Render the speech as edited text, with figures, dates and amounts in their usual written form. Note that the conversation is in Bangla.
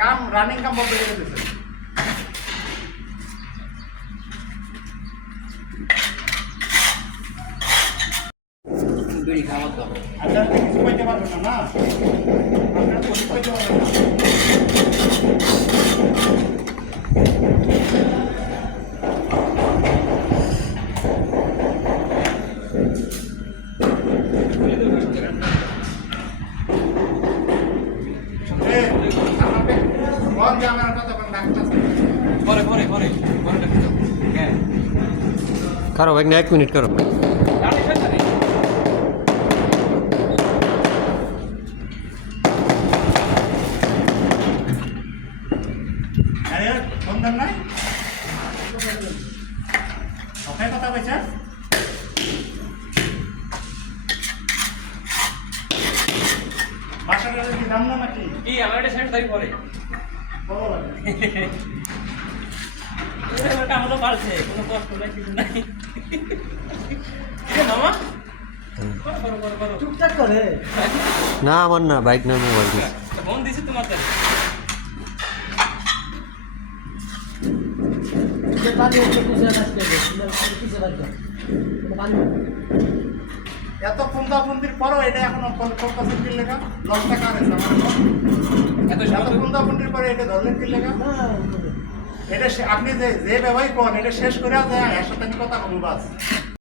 কাম রানিং কাম বন্ধ করে দিয়েছে। বিড়ি খাওয়া তো আপনারা তো কিছু পাইতে পারবেন না, না আপনারা তো কিছু পাইতে পারবেন না। करो भाई 1 मिनट करो কথা বলছে বাসাটা কি দাম না নাকি কি আমার এটা সেট তাই পরে বড় লাগে এটা আমরা পারছে কোনো কষ্ট নাই কিছু নাই এ মামা করো টুকটাক করে ना मन ना बाइक ना मोबाइल ফোন দিছি তোমার কাছে যে পানি একটু কুচে রাখতে হবে কুচে রাখতে পানি এত ফুন্দাফুন্দির পরও এটা এখন কলকাতা কি লেখা 10 টাকা আছে আমার এত এত ফুন্দাফুন্দির পরে এটা ধরলেন কি লেখা না এটা আপনি যে ব্যবহার করেন এটা শেষ করে দেয় এর সাথে কথা বলবো বাস